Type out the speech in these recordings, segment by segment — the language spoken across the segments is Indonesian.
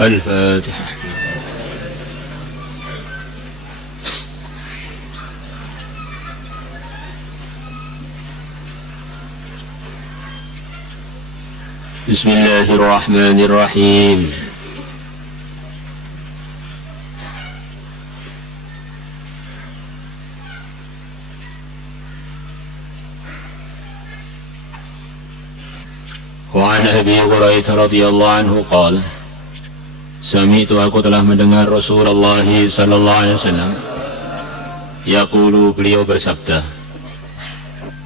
الفاتحة. بسم الله الرحمن الرحيم. وعن أبي هريرة رضي الله عنه قال Sami'tu, aku telah mendengar Rasulullah sallallahu alaihi wasallam yaqulu, beliau bersabda,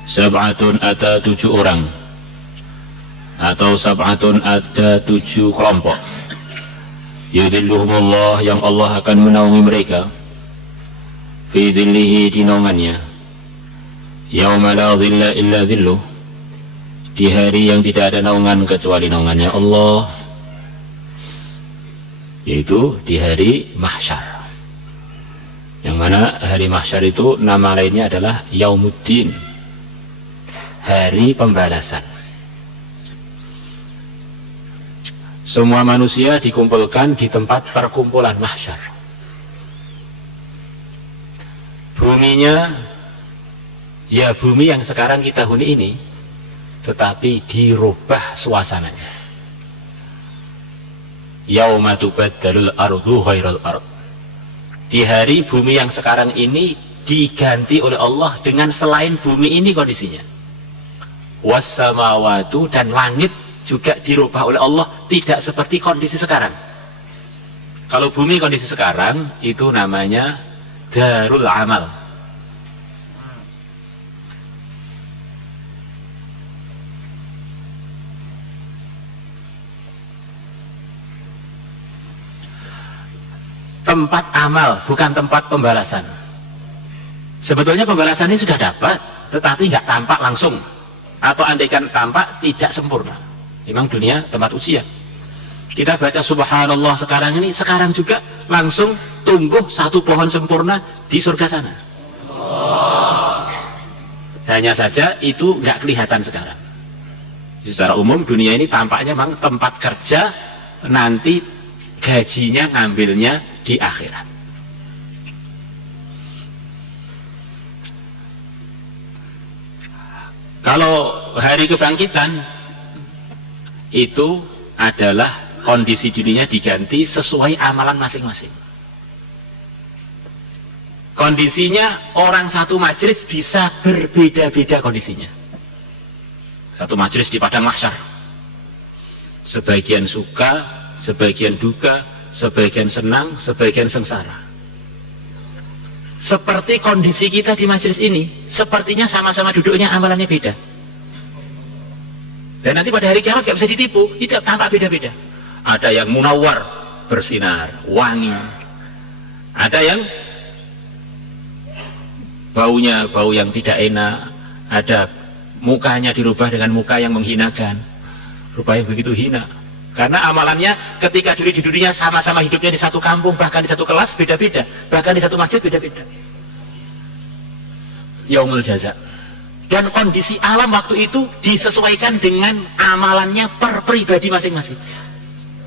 sab'atun, ada 7 orang, atau sab'atun, ada 7 kelompok, yudhilluhumullah, yang Allah akan menaungi mereka, fi dhillihi, di naungannya, yauma la dhilla illa dhilluh, di hari yang tidak ada naungan kecuali naungannya Allah, yaitu di hari mahsyar. Yang mana hari mahsyar itu nama lainnya adalah Yaumuddin, hari pembalasan. Semua manusia dikumpulkan di tempat perkumpulan mahsyar. Buminya ya bumi yang sekarang kita huni ini, tetapi dirubah suasananya. Yauma tubaddalul ardu ghairal ard, di hari bumi yang sekarang ini diganti oleh Allah dengan selain bumi ini kondisinya. Wassamawatu, dan langit juga dirubah oleh Allah, tidak seperti kondisi sekarang. Kalau bumi kondisi sekarang itu namanya darul amal. Tempat amal, bukan tempat pembalasan. Sebetulnya pembalasan ini sudah dapat, tetapi nggak tampak langsung, atau andaikan tampak tidak sempurna. Memang dunia tempat ujian. Kita baca subhanallah sekarang ini, sekarang juga langsung tumbuh satu pohon sempurna di surga sana. Hanya saja itu nggak kelihatan sekarang. Secara umum dunia ini tampaknya memang tempat kerja, nanti gajinya ngambilnya di akhirat. Kalau hari kebangkitan itu adalah kondisi dirinya diganti sesuai amalan masing-masing. Kondisinya orang satu majelis bisa berbeda-beda kondisinya. Satu majelis di padang mahsyar, sebagian suka, sebagian duka, sebagian senang, sebagian sengsara. Seperti kondisi kita di majelis ini, sepertinya sama-sama duduknya, amalannya beda. Dan nanti pada hari kiamat gak bisa ditipu, itu tampak beda-beda. Ada yang munawwar, bersinar, wangi. Ada yang baunya bau yang tidak enak. Ada mukanya dirubah dengan muka yang menghinakan, rupanya begitu hina. Karena amalannya ketika diri di dunia sama-sama hidupnya di satu kampung, bahkan di satu kelas beda-beda, bahkan di satu masjid beda-beda. Yaumul jaza. Dan kondisi alam waktu itu disesuaikan dengan amalannya per pribadi masing-masing.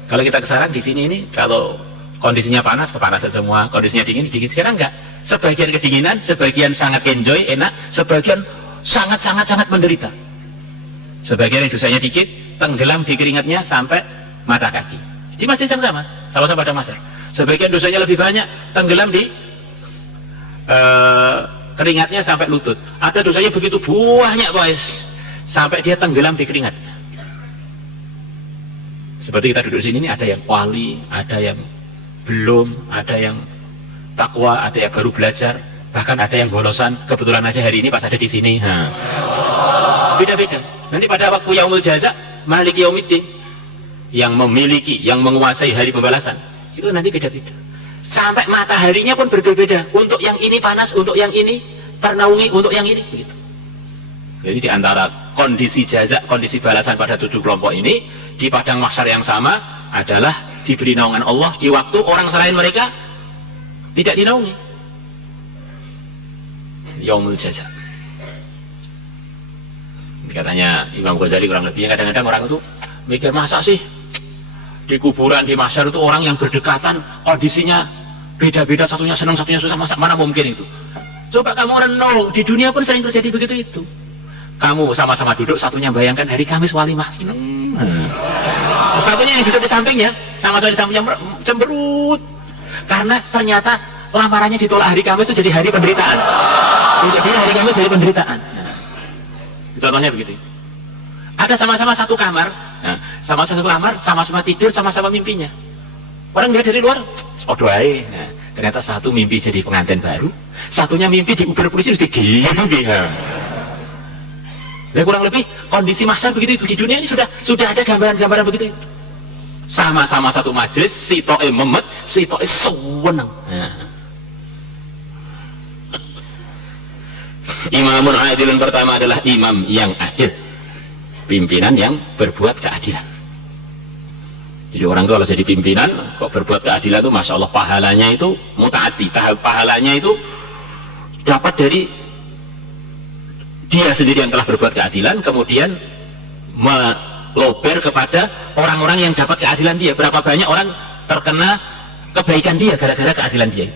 Kalau kita sekarang di sini ini, kalau kondisinya panas, kepanasan semua, kondisinya dingin, dingin. Sekarang enggak. Sebagian kedinginan, sebagian sangat enjoy, enak, sebagian sangat-sangat menderita. Sebagian yang dosanya dikit, tenggelam di keringatnya sampai mata kaki. Di masjid yang sama, sama-sama pada masa. Sebagian dosanya lebih banyak, tenggelam di keringatnya sampai lutut. Ada dosanya begitu banyak, guys, sampai dia tenggelam di keringatnya. Seperti kita duduk di sini, ada yang wali, ada yang belum, ada yang takwa, ada yang baru belajar, bahkan ada yang bolosan. Kebetulan aja hari ini pas ada di sini. Beda-beda. Nanti pada waktu yaumul jaza, maliki yaumiddin, yang memiliki, yang menguasai hari pembalasan, itu nanti beda-beda. Sampai mataharinya pun berbeda-beda. Untuk yang ini panas, untuk yang ini ternaungi, untuk yang ini begitu. Jadi di antara kondisi jaza, kondisi balasan pada 7 kelompok ini, di padang mahsyar yang sama adalah diberi naungan Allah di waktu orang selain mereka tidak dinaungi. Yaumul jaza. Katanya Imam Ghazali kurang lebihnya, kadang-kadang orang itu mikir, masa sih Di kuburan, di mahsyar itu orang yang berdekatan, kondisinya beda-beda, satunya senang, satunya susah, mana mungkin itu? Coba kamu renung, di dunia pun sering terjadi begitu itu. Kamu sama-sama duduk, satunya bayangkan hari Kamis walimah. Satunya yang duduk di sampingnya, sama-sama di sampingnya cemberut. Karena ternyata lamarannya ditolak hari Kamis itu jadi hari penderitaan. Jadi hari Kamis jadi penderitaan. Contohnya begitu. Ada sama-sama satu kamar, sama-sama tidur, sama-sama mimpinya. Orang lihat dari luar, oh doain. Ternyata satu mimpi jadi pengantin baru, satunya mimpi di Uber polisi terus digigit. Ya kurang lebih kondisi mahsyar begitu itu. Di dunia ini sudah ada gambaran-gambaran begitu itu. Sama-sama satu majelis, si to'e memet, si to'e sewenang. Imamun adilun pertama adalah imam yang adil, pimpinan yang berbuat keadilan. Jadi orang itu kalau jadi pimpinan kok berbuat keadilan itu masya Allah pahalanya itu mutaati, pahalanya itu dapat dari dia sendiri yang telah berbuat keadilan, kemudian melober kepada orang-orang yang dapat keadilan dia. Berapa banyak orang terkena kebaikan dia gara-gara keadilan dia.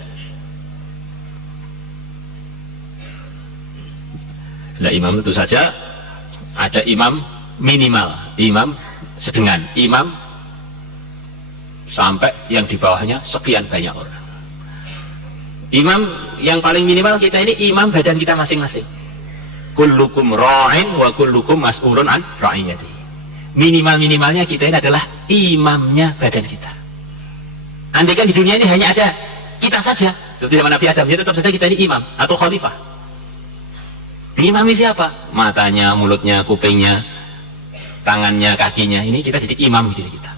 Nah, imam itu saja ada imam minimal, imam sedengan, imam sampai yang di bawahnya sekian banyak orang. Imam yang paling minimal kita ini imam badan kita masing-masing. Kullukum ra'in wa kullukum mas'ulun an ra'iyati. Minimal-minimalnya kita ini adalah imamnya badan kita. Andai kan di dunia ini hanya ada kita saja, seperti zaman Nabi Adam, ya tetap saja kita ini imam atau khalifah. Imami siapa? Matanya, mulutnya, kupingnya, tangannya, kakinya. Ini kita jadi imam diri kita.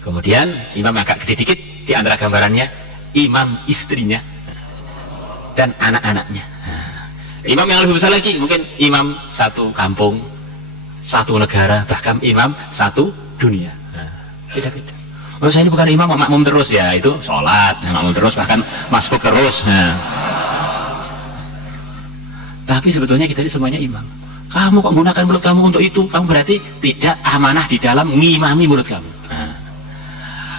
Kemudian imam agak gede dikit, di antara gambarannya imam istrinya dan anak-anaknya. Imam yang lebih besar lagi mungkin imam satu kampung, satu negara, bahkan imam satu dunia. Beda-beda. Oh, saya ini bukan imam, makmum terus ya, itu sholat, makmum terus, bahkan masbuk terus. Tapi sebetulnya kita ini semuanya imam. Kamu kok gunakan mulut kamu untuk itu? Kamu berarti tidak amanah di dalam ngimami mulut kamu.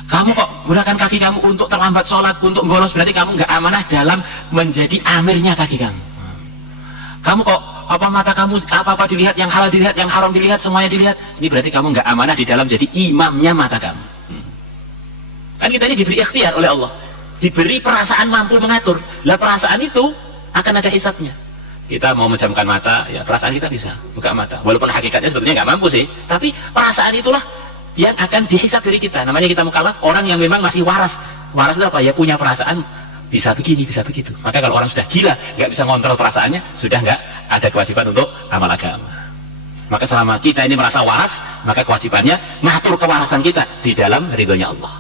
Kamu kok gunakan kaki kamu untuk terlambat sholat, untuk bolos, berarti kamu nggak amanah dalam menjadi amirnya kaki kamu. Kamu kok mata kamu apa-apa dilihat, yang halal dilihat, yang haram dilihat, semuanya dilihat, ini berarti kamu nggak amanah di dalam jadi imamnya mata kamu. Kan kita ini diberi ikhtiar oleh Allah, diberi perasaan mampu mengatur. Lah perasaan itu akan ada hisabnya. Kita mau menjamkan mata, ya perasaan kita bisa buka mata. Walaupun hakikatnya sebetulnya nggak mampu sih, tapi perasaan itulah yang akan dihisab dari kita. Namanya kita mukallaf, orang yang memang masih waras. Waras itu apa? Ya punya perasaan, bisa begini, bisa begitu. Maka kalau orang sudah gila, nggak bisa ngontrol perasaannya, sudah nggak ada kewajiban untuk amal agama. Maka selama kita ini merasa waras, maka kewajibannya ngatur kewarasan kita di dalam ridhonya Allah.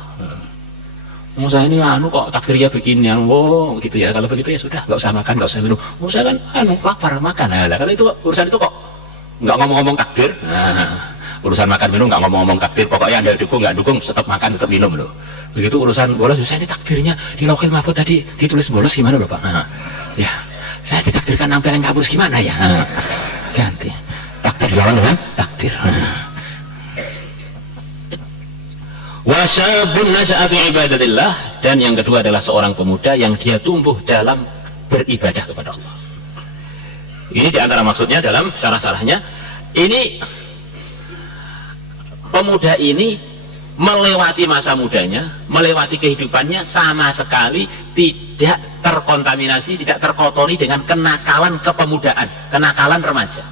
Saya ini kok takdirnya begini, gitu ya. Kalau begitu ya sudah, nggak usah makan, nggak usah minum. Saya kan lapar makan. Nah, kalau itu urusan itu kok nggak ngomong-ngomong takdir. Urusan makan minum nggak ngomong-ngomong takdir. Pokoknya Anda dukung nggak dukung, tetap makan, tetap minum loh. Begitu urusan bolos, saya ini takdirnya di Lauhil Mahfuz tadi ditulis bolos gimana loh Pak? Ya, saya ditakdirkan nampilin kabus gimana ya? Ganti. Takdir lawan dengan takdir. Wasyabun nasya'a fi ibadatillah, dan yang kedua adalah seorang pemuda yang dia tumbuh dalam beribadah kepada Allah. Ini diantara maksudnya dalam syarah-syarahnya, ini pemuda ini melewati masa mudanya, melewati kehidupannya sama sekali tidak terkontaminasi, tidak terkotori dengan kenakalan kepemudaan, kenakalan remaja.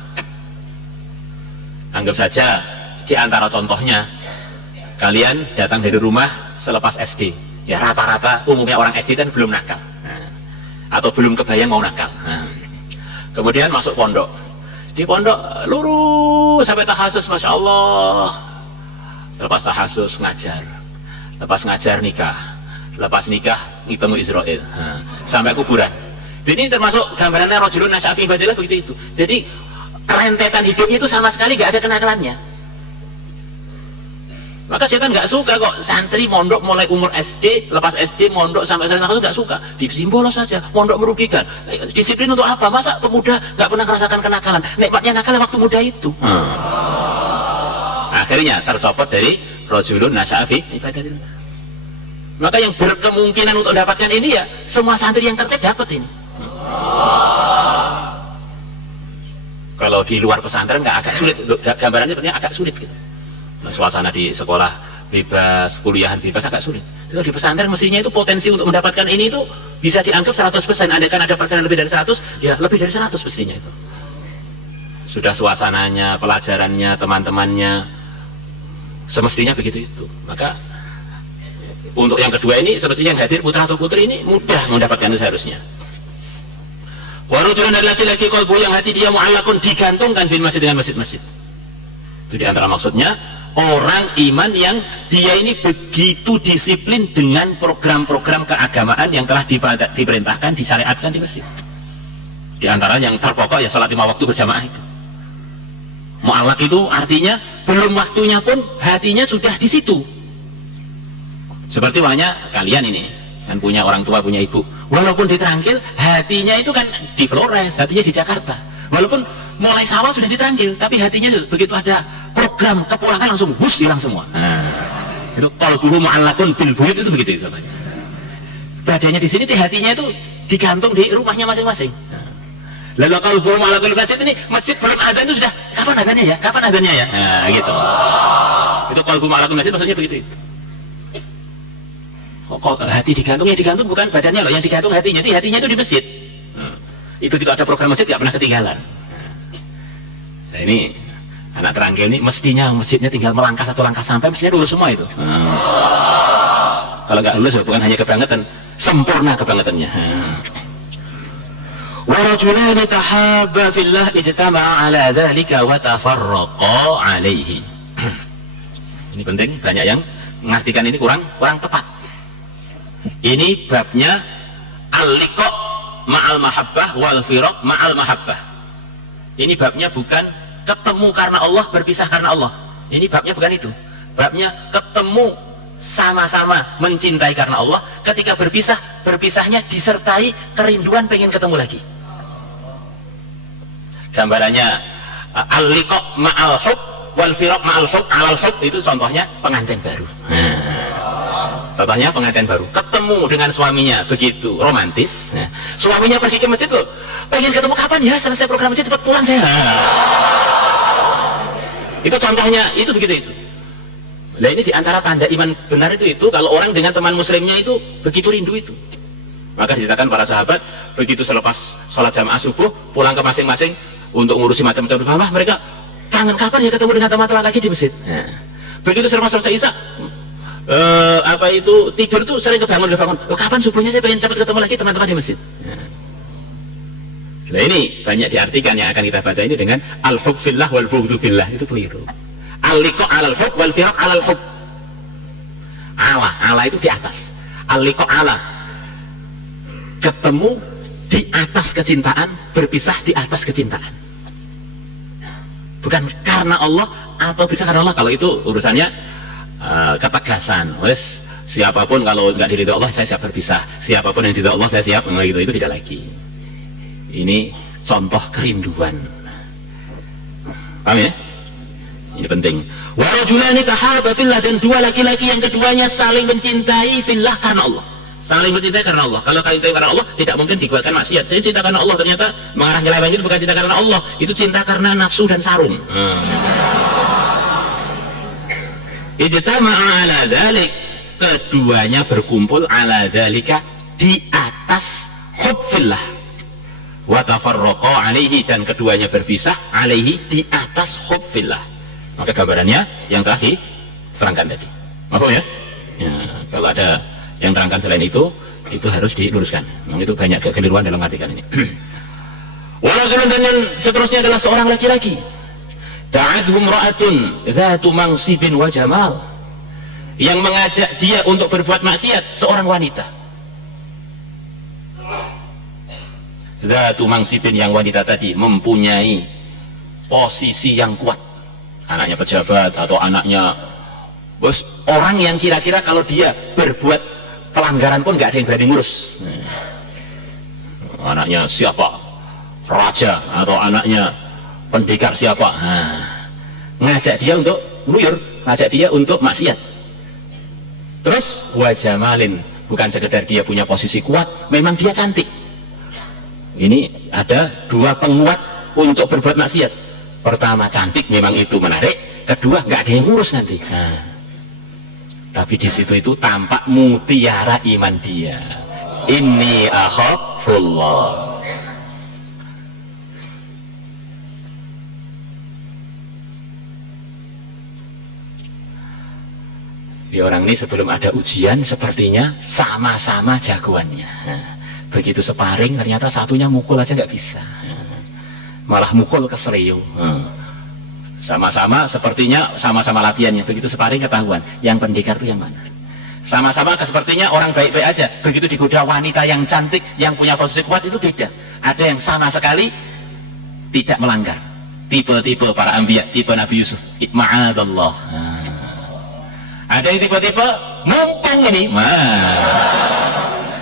Anggap saja diantara contohnya, kalian datang dari rumah selepas SD, ya rata-rata umumnya orang SD kan belum nakal, atau belum kebayang mau nakal. Kemudian masuk pondok, di pondok lurus sampai tahasus, masya Allah. Lepas tahasus ngajar, lepas ngajar nikah, lepas nikah ketemu Israel, sampai kuburan. Jadi ini termasuk gambarannya rojulun nasya'a fi ibadatillah begitu itu. Jadi rentetan hidupnya itu sama sekali nggak ada kenakalannya. Maka setan nggak suka kok santri mondok mulai umur SD, lepas SD mondok sampai selesai nggak suka. Disimbolos saja, mondok merugikan. Disiplin untuk apa? Masa pemuda nggak pernah merasakan kenakalan? Nikmatnya nakal waktu muda itu. Akhirnya tercopot dari rajulun nasya'a fi ibadatillah. Maka yang berkemungkinan untuk mendapatkan ini ya semua santri yang tertib dapat ini. Kalau di luar pesantren nggak, agak sulit, gambarannya sebenarnya agak sulit gitu. Nah, suasana di sekolah bebas, kuliahan bebas agak sulit. Kalau di pesantren mestinya itu potensi untuk mendapatkan ini itu bisa dianggap 100%. Andai kan ada persen lebih dari 100, ya lebih dari 100 mestinya itu. Sudah suasananya, pelajarannya, teman-temannya, semestinya begitu itu. Maka untuk yang kedua ini semestinya yang hadir putra atau putri ini mudah mendapatkan itu seharusnya. Warujulan dari laki-laki qalbu yang hati dia mu'allakun, digantungkan bin masjid dengan masjid-masjid. Itu diantara maksudnya orang iman yang dia ini begitu disiplin dengan program-program keagamaan yang telah diperintahkan, disyariatkan di masjid. Di antara yang terpokok ya salat 5 waktu berjamaah itu. Mu'allak itu artinya belum waktunya pun hatinya sudah di situ. Seperti makanya kalian ini kan punya orang tua, punya ibu, walaupun di Trangkil hatinya itu kan di Flores, hatinya di Jakarta. Walaupun mulai sawah sudah di Trangkil, tapi hatinya begitu ada program kepulangan langsung bus hilang semua. Itu qalbuhu mu'allaqun bil buyut, itu begitu itu. Badannya di sini, hatinya itu digantung di rumahnya masing-masing. Lalu qalbuhu mu'allaqun bil masjid, ini masjid belum adzan itu sudah kapan adzannya ya? Kapan adzannya ya? Nah, gitu. Itu qalbuhu mu'allaqun bil masjid maksudnya begitu. Kok hati digantung? Yang digantung bukan badannya loh, yang digantung hatinya. Jadi hatinya itu di masjid. Itu begitu ada program masjid gak pernah ketinggalan. Nah ini anak Trangkil ini mestinya masjidnya tinggal melangkah 1 langkah sampai mestinya lulus semua itu. Kalau nggak lulus bukan hanya kebangetan, sempurna kebangetannya. Wa rajulani tahabba fillah ijtama'a ala dzalika wa tafarraqa alaihi. Ini penting, banyak yang mengartikan ini kurang tepat. Ini babnya al-liqa ma'al mahabbah wal firaq ma'al mahabbah. Ini babnya bukan ketemu karena Allah, berpisah karena Allah. Ini babnya bukan itu. Babnya ketemu sama-sama mencintai karena Allah, ketika berpisah, berpisahnya disertai kerinduan pengen ketemu lagi. Gambarannya al-liqa ma'al hub wal firaq ma'al hub alal hub, itu contohnya pengantin baru. Contohnya pengantin baru ketemu dengan suaminya begitu romantis, suaminya pergi ke masjid loh, pengen ketemu kapan ya selesai program masjid cepat pulang saya. Itu contohnya, itu begitu itu. Nah ini diantara tanda iman benar itu kalau orang dengan teman muslimnya itu begitu rindu itu. Maka diceritakan para sahabat begitu selepas sholat jamaah subuh pulang ke masing-masing untuk ngurusi macam-macam rumah, mereka kangen kapan ya ketemu dengan teman-teman lagi di masjid. Begitu selepas selesai isya tidur tuh sering kebangun. Kapan subuhnya saya pengen cepat ketemu lagi teman-teman di masjid. Nah ini banyak diartikan yang akan kita baca ini dengan al-hub fillah wal bughdu fillah, itu keliru. Al-liqa alal hub wal firaq alal hub. Ala itu di atas, al-liqa ala ketemu di atas kecintaan, berpisah di atas kecintaan. Bukan karena Allah atau bisa karena Allah, kalau itu urusannya ketegasan. Wes siapapun kalau nggak diridhoi Allah saya siap berpisah, siapapun yang diridhoi Allah saya siap, gitu, itu tidak lagi. Ini contoh kerinduan. Paham ya? Ini penting. Wa rajulani tahabba fillah, dan 2 laki-laki yang keduanya saling mencintai fillah karena Allah. Saling mencintai karena Allah. Kalau kalian cinta karena Allah tidak mungkin dibuatkan maksiat. Saya cinta karena Allah, ternyata mengarah nyeleweng itu bukan cinta karena Allah, itu cinta karena nafsu dan sarung. Ijtama'a ala dzalik, keduanya berkumpul ala dzalika di atas hub fillah, wa tafarraqa alaihi, dan keduanya berpisah alaihi di atas hub fillah. Maka gambarannya yang telah diterangkan tadi. Paham ya? Kalau ada yang terangkan selain itu harus diluruskan. Memang itu banyak kekeliruan dalam artikan ini. Walakun, dan yang seterusnya adalah seorang laki-laki. Da'adhum ra'atun dzatu mansibin wa jamal, yang mengajak dia untuk berbuat maksiat seorang wanita. Dzatu mansibin, yang wanita tadi mempunyai posisi yang kuat, anaknya pejabat atau anaknya bos, orang yang kira-kira kalau dia berbuat pelanggaran pun nggak ada yang berani ngurus. Anaknya siapa, raja atau anaknya pendekar siapa, ngajak dia untuk ngeluyur. ngajak dia untuk maksiat. Terus wajamalin, bukan sekedar dia punya posisi kuat, memang dia cantik. Ini ada dua penguat untuk berbuat maksiat. Pertama, cantik, memang itu menarik. Kedua, nggak ada yang ngurus nanti. Nah, tapi di situ itu tampak mutiara iman dia. Inni akhafullah. Di orang ini sebelum ada ujian sepertinya sama-sama jagoannya. Nah, begitu sparring ternyata satunya mukul aja nggak bisa, malah mukul ke Sereo. Sama-sama sepertinya sama-sama latihannya, begitu sparring ketahuan yang pendekar itu yang mana. Sama-sama sepertinya orang baik-baik aja, begitu digoda wanita yang cantik yang punya posisi kuat itu beda. Ada yang sama sekali tidak melanggar, tipe-tipe para anbiya, tipe Nabi Yusuf, ma'adallah. Ada yang tipe-tipe mumpung ini,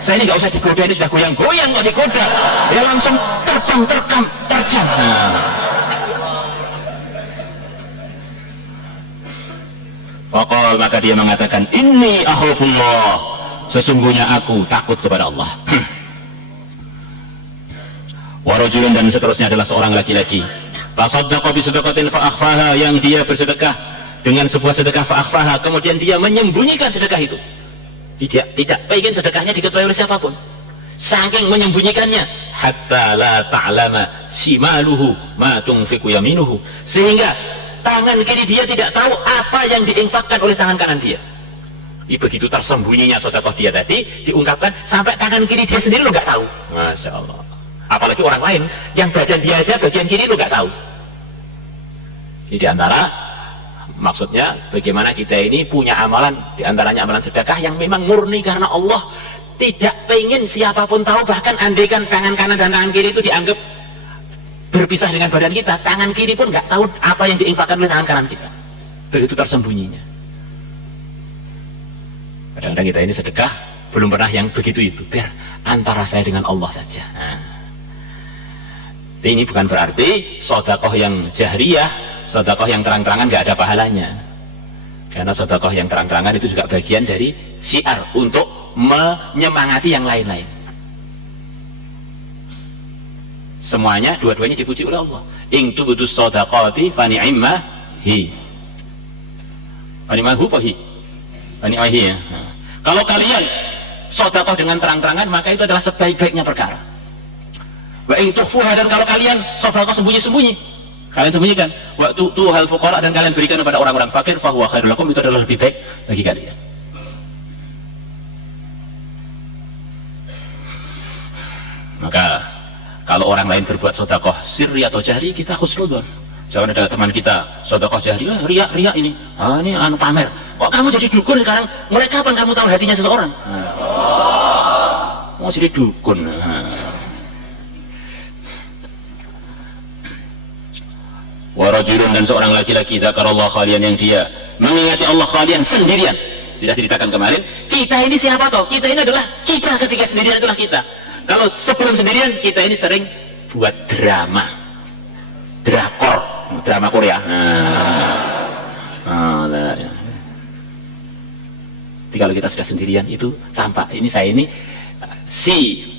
saya ini nggak usah digoda, ini sudah goyang-goyang kok digoda, ya langsung terbang, terkam, terjang. Pokoknya maka dia mengatakan, inni akhafullah, sesungguhnya aku takut kepada Allah. Warajulun, dan seterusnya adalah seorang laki-laki, tasaddaqa bi sadaqatin fa akhfaha, yang dia bersedekah dengan sebuah sedekah fa akhfaha, kemudian dia menyembunyikan sedekah itu. Tidak pengen sedekahnya diketahui oleh siapapun, saking menyembunyikannya. Hatta la ta'lama shimaluhu ma tunfiqu yaminuhu, sehingga tangan kiri dia tidak tahu apa yang diinfakkan oleh tangan kanan dia. Begitu tersembunyinya sedekah dia tadi diungkapkan, sampai tangan kiri dia sendiri lo nggak tahu. Masya Allah. Apalagi orang lain yang badan dia aja bagian kiri lo nggak tahu. Ini diantara maksudnya bagaimana kita ini punya amalan, diantaranya amalan sedekah yang memang murni karena Allah, tidak pengen siapapun tahu. Bahkan andaikan tangan kanan dan tangan kiri itu dianggap berpisah dengan badan kita, tangan kiri pun nggak tahu apa yang diinfakkan oleh tangan kanan kita, begitu tersembunyinya. Kadang-kadang kita ini sedekah belum pernah yang begitu itu, biar antara saya dengan Allah saja. Ini bukan berarti sedekah yang jahriyah, sedekah yang terang-terangan nggak ada pahalanya, karena sedekah yang terang-terangan itu juga bagian dari syiar untuk menyemangati yang lain-lain. Semuanya, dua-duanya dipuji oleh Allah. In tubdus shadaqati fa ni'mahi. Fa ni'mahi ya. Kalau kalian sedekah dengan terang-terangan, maka itu adalah sebaik-baiknya perkara. Wa in tukhfuha, dan kalau kalian sedekah sembunyi-sembunyi, kalian sembunyikan, wa tu'tuhal fuqara, dan kalian berikan kepada orang-orang fakir, fa huwa khairul lakum, itu adalah lebih baik bagi kalian. Maka kalau orang lain berbuat sedekah sirri atau jahri, kita khusnudzon. Jangan ada teman kita sedekah jahri, riak ini, ini anu pamer. Kok kamu jadi dukun sekarang? Mulai kapan kamu tahu hatinya seseorang? Mau jadi dukun. Warajulun, dan seorang laki-laki, dzakarallah khalian, yang dia mengingati Allah khalian, sendirian. Sudah ceritakan kemarin, kita ini siapa toh? Kita ini adalah kita, ketika sendirian itulah kita. Kalau sebelum sendirian, kita ini sering buat drama, drakor, drama Korea. Jadi kalau kita sudah sendirian itu tampak, ini saya ini si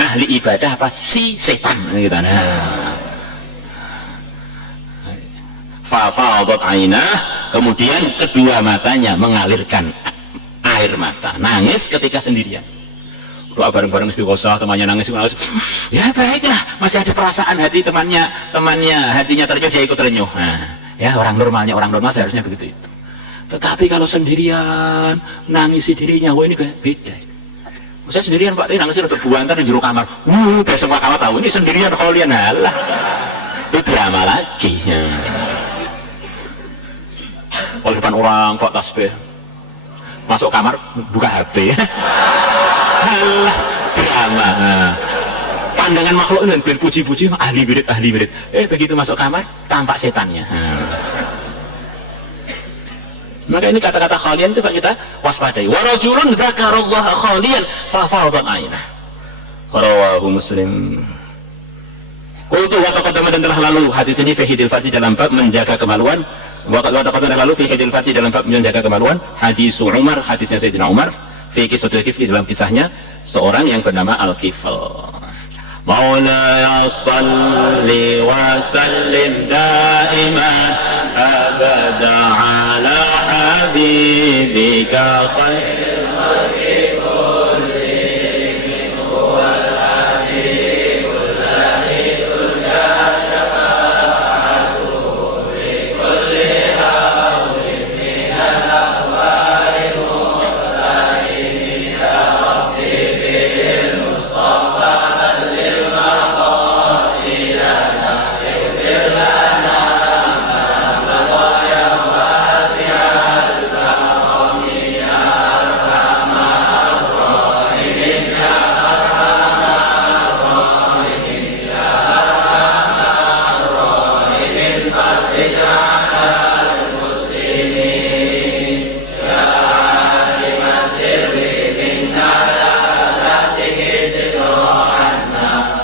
ahli ibadah apa si setan gitu. Fafadat ainah, kemudian kedua matanya mengalirkan air mata, nangis ketika sendirian. Doa bareng-bareng istighosah, temannya nangis, ya baiklah, masih ada perasaan hati temannya hatinya terenyuh, dia ikut terenyuh. Ya orang normal seharusnya begitu itu. Tetapi kalau sendirian nangisi dirinya, wah ini kayak beda. Saya sendirian Pak, tapi nangisnya untuk buantar di juru kamar. Biar semua kamar tahu ini sendirian kalian, halah. Itu drama lagi. Kalau depan orang kok tasbih, masuk kamar buka HP. Halah, drama. Pandangan makhluk ini berpuji-puji, ahli wirid. Begitu masuk kamar tampak setannya. Maka ini kata-kata khalian itu Pak, kita waspadai. Warajulun dzakarallaha khalian fa fadat ainah. Rawahu Muslim. Qultu wa taqaddama, dan telah lalu hadis ini fi hidil farji, dalam bab menjaga kemaluan. Taqaddama lalu fi hidil farji dalam bab menjaga kemaluan, hadis Umar, hadisnya Sayyidina Umar, fi kisahul kifli dalam kisahnya seorang yang bernama Al-Kifl. Maulaya salli wa sallim daiman abada ala habibika khairil khalqi kullihim huwal habibul ladzi turja syafa'atuhu li kulli hawlin minal ahwali muhtarimin ya rabbi bil mustafa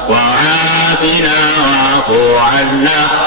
وعافنا واعف عنا